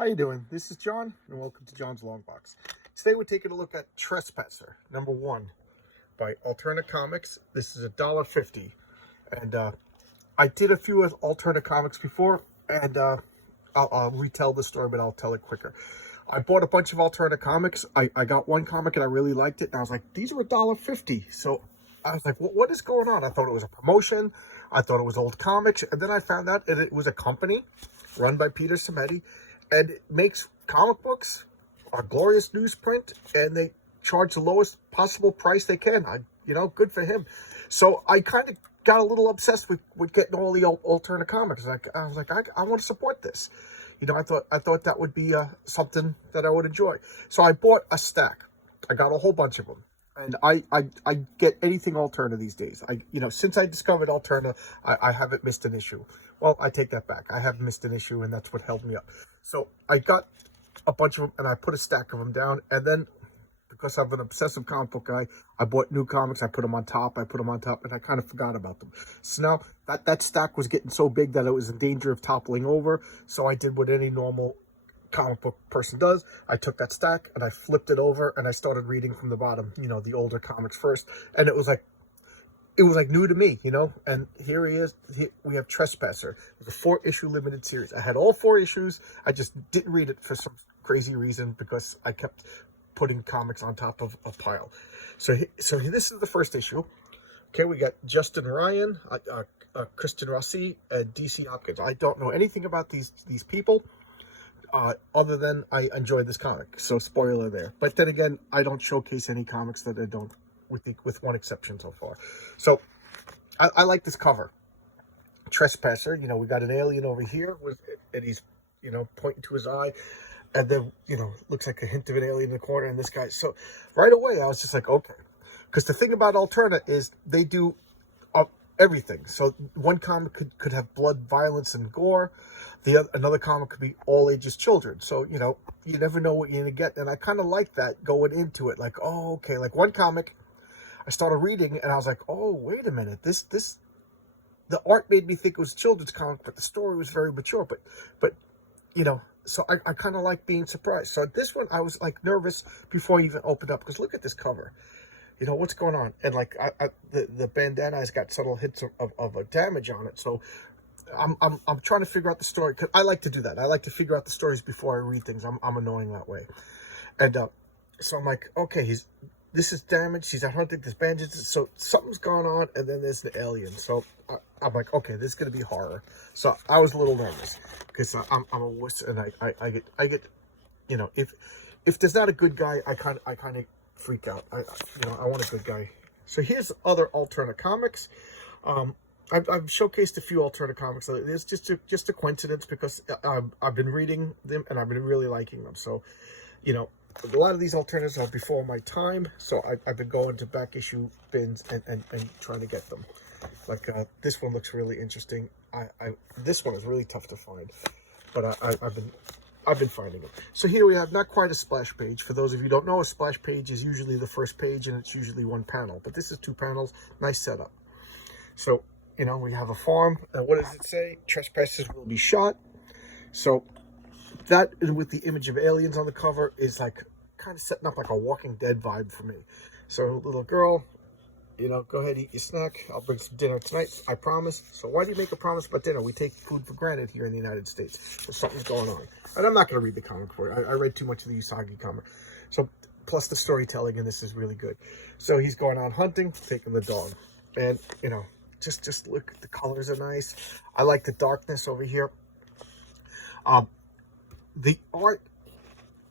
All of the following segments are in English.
How you doing? This is John, and welcome to John's Long Box. Today we're taking a look at Trespasser, #1, by Alternate Comics. This is $1.50, and I did a few of Alternate Comics before, and I'll retell the story, but I'll tell it quicker. I bought a bunch of Alternate Comics. I got one comic, and I really liked it, and I was like, these are $1.50, so I was like, what is going on? I thought it was a promotion. I thought it was old comics, and then I found out that it was a company run by Peter Samedi, and it makes comic books, a glorious newsprint, and they charge the lowest possible price they can. Good for him. So I kind of got a little obsessed with getting all the alternate comics. I was like, I want to support this. I thought that would be something that I would enjoy. So I bought a stack. I got a whole bunch of them. And I get anything Alterna these days. Since I discovered Alterna, I haven't missed an issue. Well, I take that back. I have missed an issue, and that's what held me up. So I got a bunch of them, and I put a stack of them down. And then, because I'm an obsessive comic book guy, I bought new comics. I put them on top. And I kind of forgot about them. So now that stack was getting so big that it was in danger of toppling over. So I did what any normal comic book person does. I took that stack and I flipped it over and I started reading from the bottom, the older comics first. And it was like new to me, and here he is. We have Trespasser. It's a 4-issue limited series. I had all 4 issues. I just didn't read it for some crazy reason because I kept putting comics on top of a pile. So this is the first issue. Okay, we got Justin Ryan, Kristen Rossi, and DC Hopkins. I don't know anything about these people. Other than I enjoyed this comic, so spoiler there. But then again, I don't showcase any comics that I don't, with one exception so far. So I like this cover. Trespasser, we got an alien over here, and he's, pointing to his eye, and then, looks like a hint of an alien in the corner, and this guy. So right away, I was just like, okay. Because the thing about Alterna is they do everything. So one comic could have blood, violence, and gore. Another comic could be all ages children. So, you never know what you're going to get. And I kind of like that going into it. Like, oh, okay. Like one comic, I started reading and I was like, oh, wait a minute. The art made me think it was a children's comic, but the story was very mature. But so I kind of like being surprised. So this one, I was like nervous before I even opened up because look at this cover. What's going on? And like the bandana has got subtle hints of a damage on it. So I'm trying to figure out the story, because I like to do that. I like to figure out the stories before I read things. I'm annoying that way. And so I'm like, okay, this is damaged. He's out hunting. There's bandages. So something's going on. And then there's the alien. So I'm like, okay, this is gonna be horror. So I was a little nervous because I'm a wuss, and I get if there's not a good guy, I kind of freak out. I want a good guy. So here's other alternate comics. I've showcased a few alternate comics. It's just a coincidence because I've been reading them and I've been really liking them. So, a lot of these alternatives are before my time. So I've been going to back issue bins and trying to get them. Like this one looks really interesting. This one is really tough to find, but I've been finding it. So here we have not quite a splash page. For those of you who don't know, a splash page is usually the first page and it's usually one panel. But this is 2 panels. Nice setup. So, we have a farm. And what does it say? Trespassers will be shot. So that, with the image of aliens on the cover, is like kind of setting up like a Walking Dead vibe for me. So little girl, go ahead, eat your snack. I'll bring some dinner tonight, I promise. So why do you make a promise about dinner? We take food for granted here in the United States. So something's going on. And I'm not going to read the comic for you. I read too much of the Usagi comic. So, plus the storytelling in this is really good. So he's going on hunting, taking the dog. And, just look, the colors are nice. I like the darkness over here. The art,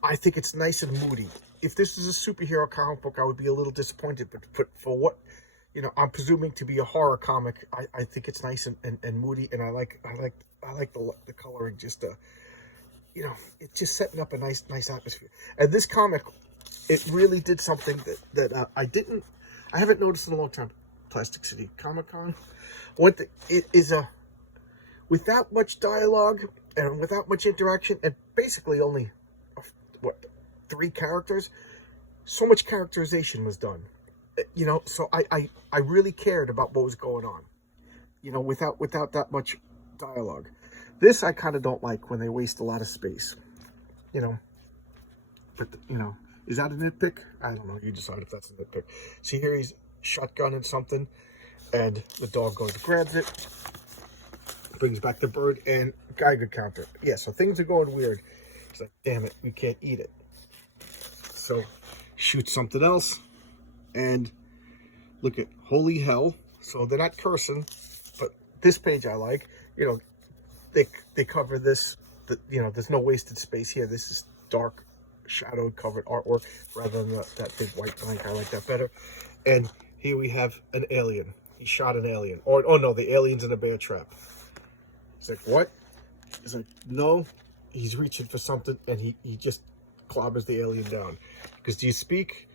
I think it's nice and moody. If this is a superhero comic book, I would be a little disappointed. But for what, I'm presuming to be a horror comic, I think it's nice and moody, and I like the coloring. Just it's just setting up a nice atmosphere. And this comic, it really did something that I haven't noticed in a long time. Plastic City Comic-Con. It is without much dialogue and without much interaction, and basically only 3 characters. So much characterization was done. So I really cared about what was going on. Without that much dialogue. This I kind of don't like when they waste a lot of space. you know, but, you know, is that a nitpick? I don't know. You decide if that's a nitpick. See here, he's shotgunning something, and the dog goes, grabs it, brings back the bird, and Geiger counter. Yeah, so things are going weird. He's like, damn it, we can't eat it. So shoots something else, and look at holy hell. So they're not cursing, but this page I like. You know, they cover this. You know, there's no wasted space here. This is dark, shadowed, covered artwork rather than that big white blank. I like that better. And here we have an alien. He shot an alien. Or, oh no, the alien's in a bear trap. He's like, what? He's like, no. He's reaching for something, and he just clobbers the alien down. Because do you speak?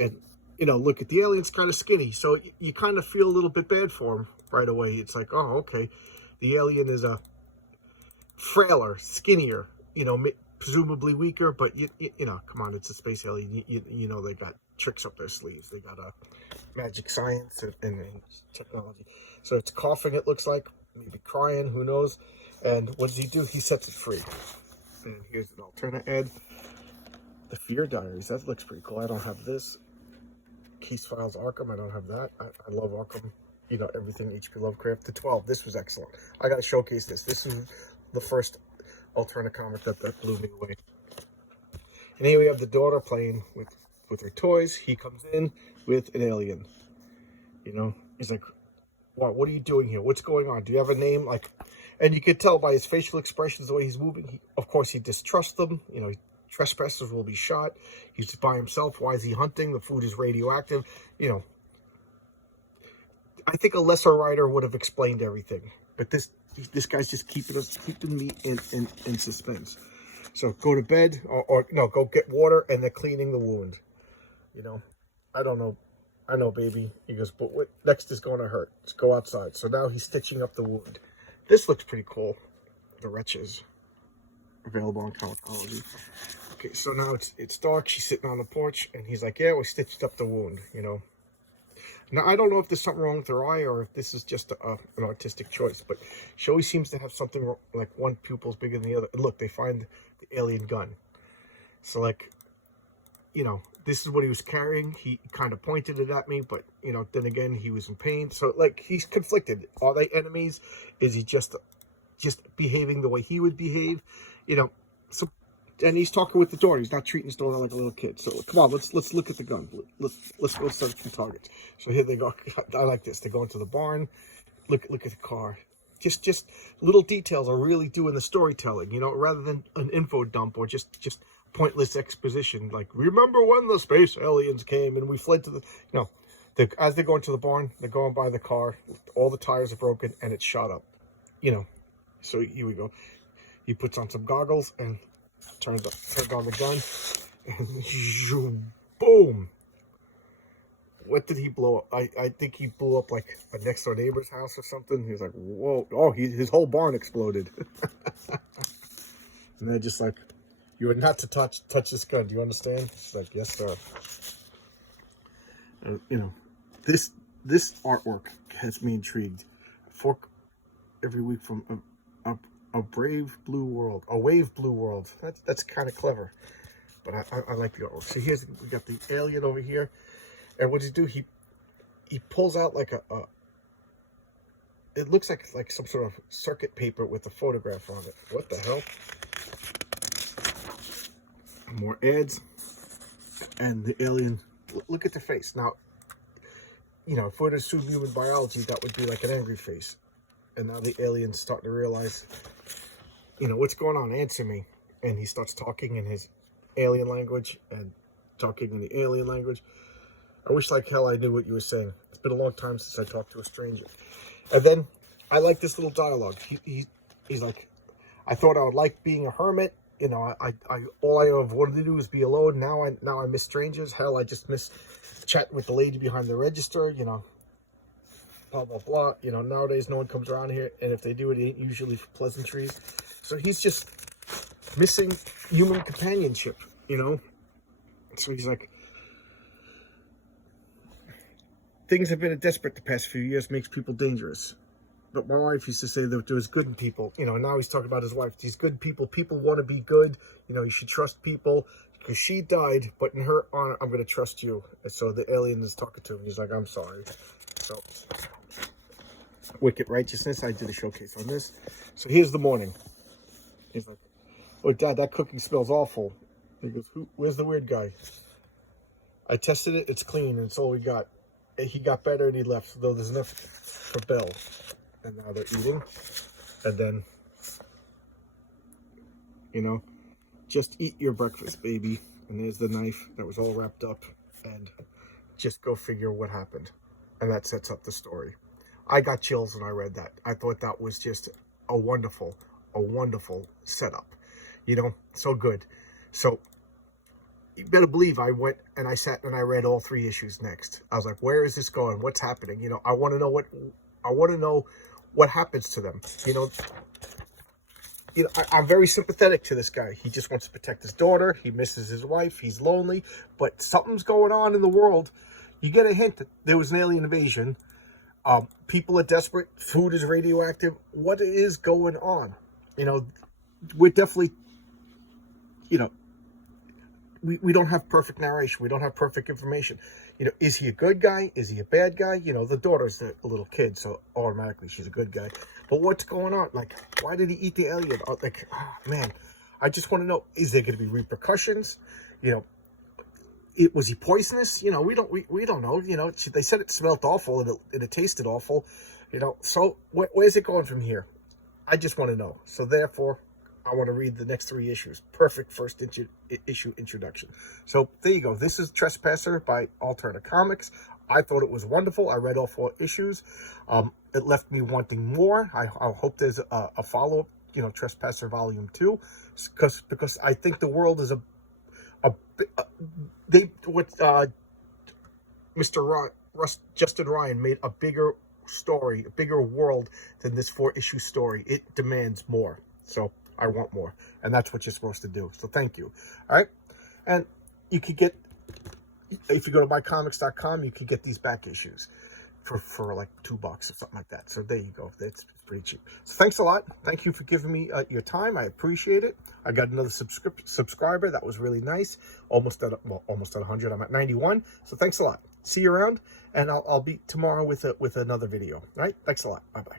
And, you know, look, at the alien's kind of skinny, so you kind of feel a little bit bad for him right away. It's like, oh, okay. The alien is a frailer, skinnier, you know, presumably weaker, but, you know, come on, it's a space alien. You know, they got tricks up their sleeves. They got magic science and technology. So it's coughing, it looks like, maybe crying, who knows. And what does he do? He sets it free. And here's an alternate ad. The Fear Diaries. That looks pretty cool. I don't have this. Case Files Arkham. I don't have that. I love Arkham. You know, everything H.P. Lovecraft. The 12. This was excellent. I got to showcase this. This is the first alternate comic that blew me away. And here we have the daughter playing with her toys. He comes in with an alien. You know, he's like, what are you doing here? What's going on? Do you have a name? Like, and you could tell by his facial expressions, the way he's moving. Of course, he distrusts them. You know, trespassers will be shot. He's by himself. Why is he hunting? The food is radioactive. You know, I think a lesser writer would have explained everything. But this guy's just keeping me in suspense. So go to bed, or no, go get water, and they're cleaning the wound. You know, I don't know. I know, baby. He goes, but what next is going to hurt. Let's go outside. So now he's stitching up the wound. This looks pretty cool. The Wretches. Available on Comixology. Okay, so now it's dark. She's sitting on the porch, and he's like, yeah, we stitched up the wound, you know. Now, I don't know if there's something wrong with her eye or if this is just an artistic choice, but she always seems to have something wrong, like one pupil's bigger than the other. And look, they find the alien gun. So, like, you know, this is what he was carrying. He kind of pointed it at me, but, you know, then again, he was in pain. So, like, he's conflicted. Are they enemies? Is he just behaving the way he would behave? You know, so, and he's talking with the daughter. He's not treating his daughter like a little kid. So, come on, let's look at the gun. Let's go start some targets. So here they go. I like this. They go into the barn. Look at the car. Just little details are really doing the storytelling, you know, rather than an info dump or just pointless exposition. Like, remember when the space aliens came and we fled to the, you know, as they go into the barn, they're going by the car, all the tires are broken and it's shot up, you know. So here we go. He puts on some goggles and turned on the gun, and zoom, boom. What did he blow up? I think he blew up like a next door neighbor's house or something. He was like, whoa. Oh, his whole barn exploded. And they're just like, you are not to touch this gun. Do you understand? It's like, yes, sir. You know, this artwork has me intrigued. Fork every week from a brave blue world, a wave blue world. That's kind of clever, but I like the artwork. So we got the alien over here, and what does he do? He pulls out like it looks like some sort of circuit paper with a photograph on it. What the hell? More ads, and the alien. Look at the face. Now, you know, if we were to assume human biology, that would be like an angry face. And now the alien's starting to realize, you know, what's going on? Answer me. And he starts talking in his alien language and talking in the alien language. I wish like hell I knew what you were saying. It's been a long time since I talked to a stranger. And then I like this little dialogue. He's like, I thought I would like being a hermit. You know, all I have wanted to do is be alone. Now I miss strangers. Hell, I just miss chatting with the lady behind the register. You know, blah blah blah. You know, nowadays no one comes around here, and if they do, it ain't usually for pleasantries. So he's just missing human companionship. You know, so he's like, things have been desperate the past few years. Makes people dangerous. but my wife used to say that there was good in people, you know, and now he's talking about his wife. These good people, people want to be good, you know, you should trust people, because she died, but in her honor, I'm going to trust you. And so the alien is talking to him. He's like, I'm sorry. So, Wicked Righteousness, I did a showcase on this. So here's the morning. He's like, oh, Dad, that cooking smells awful. He goes, where's the weird guy? I tested it, it's clean, and it's all we got. He got better and he left, though there's enough for Bill. And now they're eating. And then, you know, just eat your breakfast, baby. And there's the knife that was all wrapped up. And just go figure what happened. And that sets up the story. I got chills when I read that. I thought that was just a wonderful setup. You know, so good. So, you better believe I went and I sat and I read all 3 issues next. I was like, where is this going? What's happening? You know, I want to know what happens to them. You know, I'm very sympathetic to this guy. He just wants to protect his daughter. He misses his wife. He's lonely. But something's going on in the world. You get a hint that there was an alien invasion. People are desperate. Food is radioactive. What is going on? You know, we're definitely, you know, we don't have perfect narration. We don't have perfect information. You know, is he a good guy? Is he a bad guy? You know, the daughter's a little kid, so automatically she's a good guy. But what's going on? Like, why did he eat the alien? Like, oh, man, I just want to know, is there going to be repercussions? You know, was he poisonous? You know, we don't know. You know, they said it smelled awful and it tasted awful. You know, so where's it going from here? I just want to know. So therefore, I want to read the next 3 issues. Perfect first issue introduction. So there you go. This is Trespasser by Alterna Comics. I thought it was wonderful. I read all 4 issues. It left me wanting more. I hope there's a follow-up, you know, Trespasser Volume 2, because I think the world is Mr. Justin Ryan made a bigger story, a bigger world than this 4-issue story. It demands more. So I want more. And that's what you're supposed to do. So thank you. All right. And you could get, if you go to mycomics.com, you could get these back issues for like $2 or something like that. So there you go. That's pretty cheap. So thanks a lot. Thank you for giving me your time. I appreciate it. I got another subscriber. That was really nice. Almost at 100. I'm at 91. So thanks a lot. See you around, and I'll be tomorrow with another video. All right. Thanks a lot. Bye bye.